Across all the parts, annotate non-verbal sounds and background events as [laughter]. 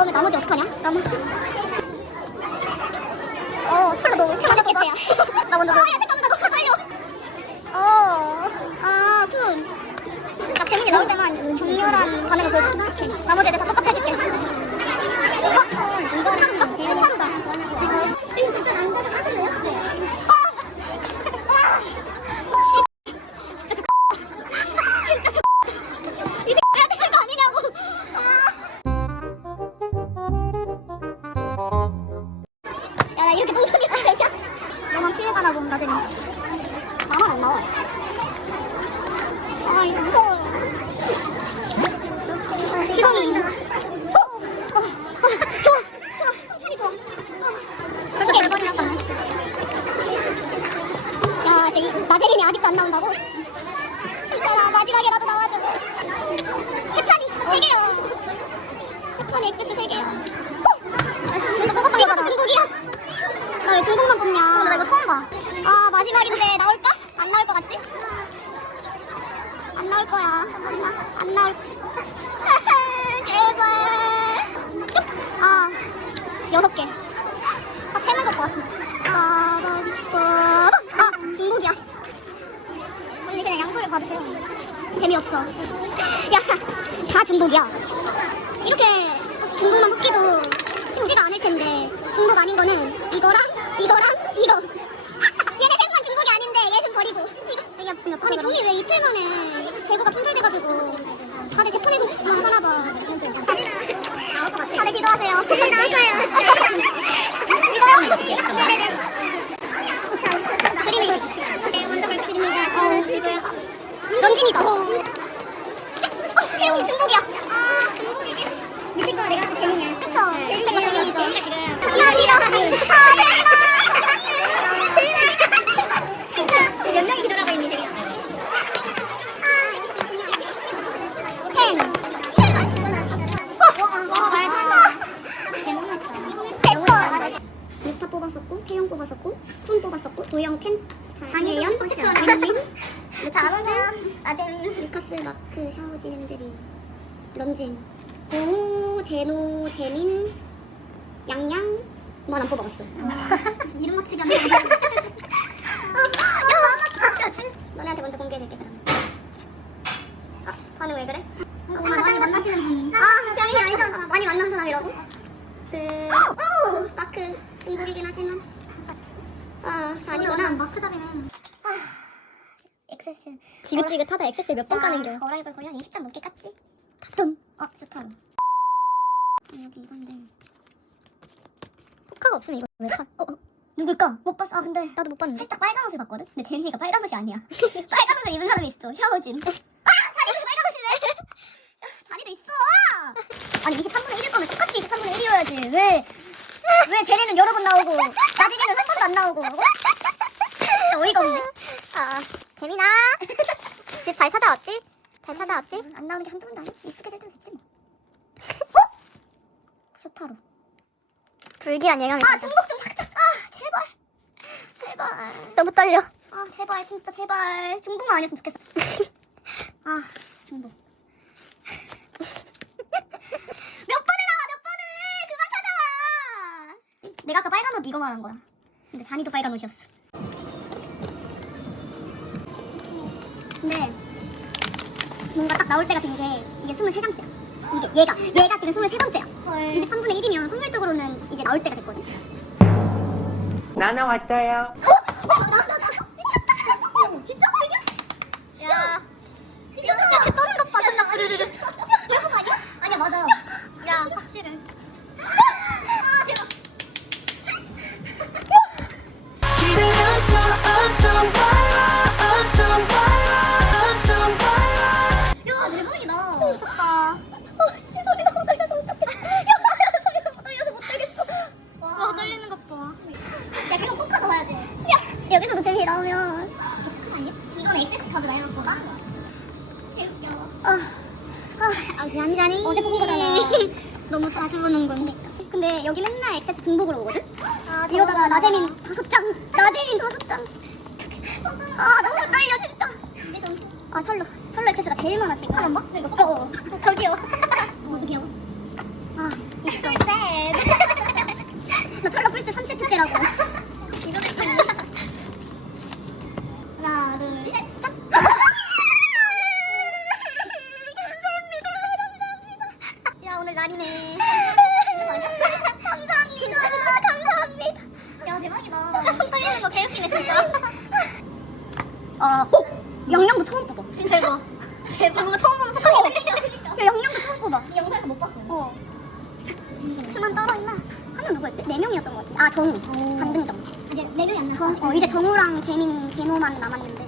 나오면 나머지 어떡하냐? 나머지. 어, 철로 너 철로 잡고 있대요. [laughs] 나 먼저. 아, 야, 잠깐만, 나 너무 떨려. 어, 아, 그. 나 재민이 나올 때만 격렬한 반응을 보여줘. 나머지 애들 다 똑같이 해줄 중복이야. 이렇게 중복만 뽑기도 쉽지가 않을 텐데 중복 아닌 거는 이거랑 이거랑 이거. [laughs] 얘네 셋만 중복이 아닌데 얘는 버리고. 이거. 야, 아니 분이 왜 이틀 만에 재고가 품절돼가지고 다들 제품 내고 하나 봐. 다들 기도하세요. 나올 거예요. 네네네. 그림이 네, 먼저 발표드립니다. 어, 이거요. 런진이다. 어, 태용 중복이야. 아, 중복이네. 밑에 거 내가 재민이야. 그쵸? 재민이가 재민이죠. 지금. 희열이라. 아, 재민아. 재민아. 몇 명이 기도하고 있니, 재민아? 펜. 어, 와, 말도 됐어. 루타 뽑았었고, 태영 뽑았었고, 순 뽑았었고, 도영, 캔, 장혜연, 장혜민, 루카스, 아재민, 루카스, 마크, 샤오진, 핸들이, 런진, 오, 제노, 재민, 양양, 넌안 뽑아봤어. 이름 맞추기 하는 거. 야, 진. 너네한테 먼저 공개해줄게 그럼. 아, 반응 왜 그래? 어, 많이 만나시는 분. 아, 재민이 아니잖아. 많이 만난 사람이라고? 그, 오, 마크 중국이긴 하지만. 아, 아니구나. 마크 잡이네. 엑세스. 지긋지긋하다. 엑세스 몇번 까는 겨? 어라이벌 거의 한 20장 넘게 깠지? 밥돈. 어, 좋다. 여기 이건데. 포카가 없으면 이거 왜 파? 어, 어. 누굴까? 못 봤어. 아, 근데 나도 못 봤는데. 살짝 빨간 옷을 봤거든? 근데 재민이가 빨간 옷이 아니야. [laughs] 빨간 옷을 입은 사람이 있어. 샤오진. 아! 자리도 빨간 옷이네. 자리도 있어! 아니, 23분의 1일 거면 똑같이 23분의 1이어야지. 왜, 왜 쟤네는 여러 번 나오고, 나진이는 한 번도 안 나오고. 어이가 없네. 아, 재민아. [laughs] 집잘 찾아왔지? 잘 찾아왔지? 안 나오는 게 한두 번도 아니야. 익숙해질 때면 됐지 뭐. [laughs] 어? 소타로. 불길한 예감이 아, 중복 좀 살짝. 아, 제발. 제발. 너무 떨려. 아, 제발, 진짜 제발. 중복만 아니었으면 좋겠어. [laughs] 아, 중복. 몇 번을 나와, 몇 번을! 그만 찾아와! 내가 아까 빨간 옷 이거 말한 거야. 근데 잔이도 빨간 옷이었어. 근데 뭔가 딱 나올 때가 된 게 이게 23장째야. 이게 얘가 얘가 지금 23번째야. 이제 3분의 1이면 확률적으로는 이제 나올 때가 됐거든. 나나 왔어요. 어, 진짜 되게? 야. 진짜 진짜 떠는 것 봐. 진짜 으르르르. 야 그거 꼭 가져와야지. 야 여기서도 재미 나오면 아니야? 이건 액세스 카드라 해놓고 뭐 봐개웃겨아 아, 아, 아 미안 미안해. 어제 본 거잖아. [laughs] 너무 자주 보는 건데. 근데 여기 맨날 액세스 등복으로 오거든. [gasps] 아, 이러다가 나재민 다섯 장. 나재민 다섯 장. [laughs] 아 너무 떨려 진짜. 아 철로 철로 액세스가 제일 많아 지금. 그런 거? 어, 어. 저기요. [laughs] 모두 귀여워. 아 있어. 셋! 나 철로 풀셋 3세트째라고. 아, 어? 영양도 처음 뽑아. 진짜? 대박. 대박. 뭔가 처음 보는 포카이네. 야, 영양도 처음 뽑아. 이 영상에서 못 봤어. 어. 그만 떨어 임마. 한명 누구였지? 네 명이었던 것 같아. 아 정우. 반등정. 이제 네 명이 안 남았어. 정, 어 이제 정우랑 재민, 제노만 남았는데.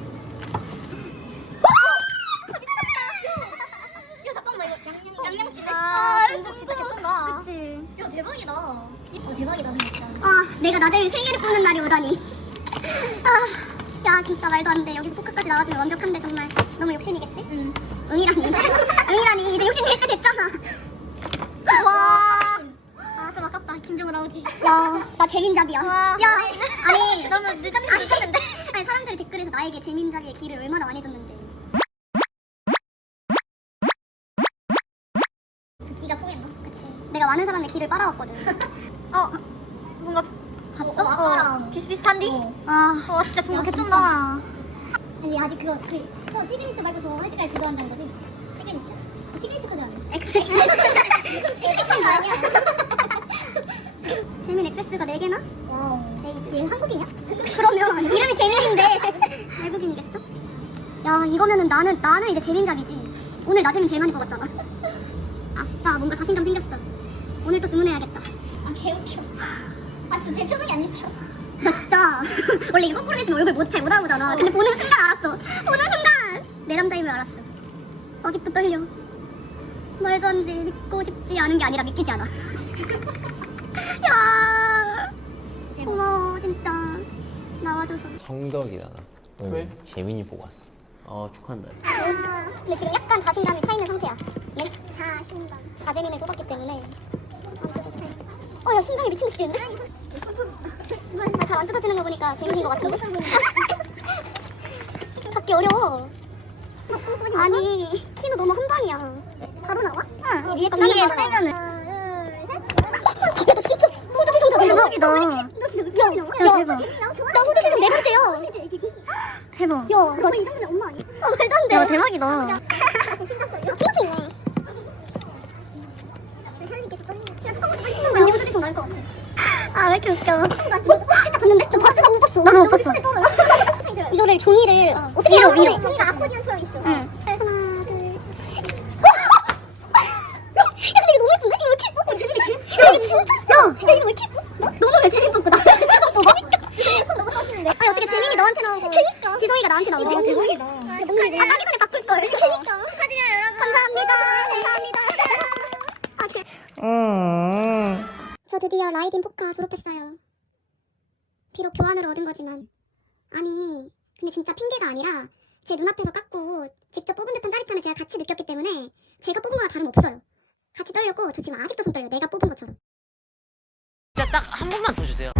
야 잠깐만 이거 양양 양양 씨가 아, 진짜 진짜 개쩐다. 그치. 야 대박이다. 어 대박이다 진짜. 아 내가 나대의 생일을 뽑는 날이 오다니. 아, 야 진짜 말도 안 돼. 여기 포크까지 나와주면 완벽한데 정말 너무 욕심이겠지? 응. 응이라니. [laughs] 응이라니 이제 욕심 낼 때 됐잖아. 와. 아 좀 아깝다. 김정우 나오지. 야, 나 재민잡이야. 야, 아니 너무 늦었는데. 아니 사람들이 댓글에서 나에게 재민잡이의 길을 얼마나 많이 줬는데. 그 기가 통했나? 그치. 내가 많은 사람의 길을 빨아왔거든. [laughs] 어, 뭔가 봤어? 어, 아까랑 비슷비슷한디? 아, 와 진짜 뭔가 뭔가 개쩐다. 아니 아직 그거 그저 시그니처 말고 저할 때까지 그거 한다는 거지? 시그니처? 저 시그니처 코드 아니야? XX 시그니처가 [laughs] [laughs] 아니야 재민 XS가 4 개나? 와우 얘 한국인이야? 그러면 [laughs] 이름이 재민인데 외국인이겠어? 야 이거면은 나는 나는 이제 재민잡이지 오늘 나 재민 제일 많이 뽑았잖아 아싸 뭔가 자신감 생겼어 오늘 또 주문해야겠다 아 개웃겨 아제 표정이 안 지쳐 나 진짜. [laughs] 원래 이거 거꾸로 있으면 얼굴 못, 잘 못 나오잖아. 근데 보는 순간 알았어. 보는 순간! 내 남자임을 알았어. 아직도 떨려. 말도 안 돼. 믿고 싶지 않은 게 아니라 믿기지 않아. [laughs] 야! 고마워 진짜. 나와줘서. 성덕이다. 나. 왜? 재민이 보고 왔어. 어 축하한다. 근데 지금 약간 자신감이 차 있는 상태야. 네? 자신감. 자재민을 뽑았기 때문에. 어 야 심장이 미친 듯이 뛰는데? 잘 안 뜯어지는 거 보니까 재민인 것 같은데? [laughs] 받기 어려워. 아니 키는 너무 한 방이야. 바로 나와? 응. 위에 거 위에 빼면은. 너 진짜 대박이다. 너 진짜 몇 명이 나와? 야 대박. 나 호두기 성네. 번째야 대박. 야 거의 이 정도면 엄마 아니야? 아 말도 안 돼. 야 대박이다. 이렇게 있네 왠지 호두기 성 나을 것 같아. 아왜 이렇게 웃겨 살짝 봤는데? 저 봤어 나못 봤어 나도 못 봤어 이거를 종이를 어떻게 위로 위로 종이가 아코디언처럼 있어 응 하나 둘 야, 근데 이거 너무 예쁜데? 이거 왜 이렇게 예뻐? 이거 진짜? 야, 야, 이거 왜 이렇게 예뻐? 너는 왜 재민 뽑고 나를 재민 뽑아? 손 너무 하시는데. 아니, 어떻게 재민이 너한테 나오고. 그니까. 지성이가 나한테 나오고. 아, 대박이다. 아, 따기 전에 바꿀 걸. 그니까. 축하드려요, 여러분. 감사합니다. 감사합니다. [laughs] 아, 개... 저 드디어 라이딘 포카 졸업했어요. 비록 교환으로 얻은 거지만. 아니, 근데 진짜 핑계가 아니라 제 눈앞에서 깎고 직접 뽑은 듯한 짜릿함을 제가 같이 느꼈기 때문에 제가 뽑은 거와 다름없어요. 같이 떨렸고 저 지금 아직도 손 떨려. 내가 뽑은 것처럼. 진짜 딱 한 번만 더 주세요.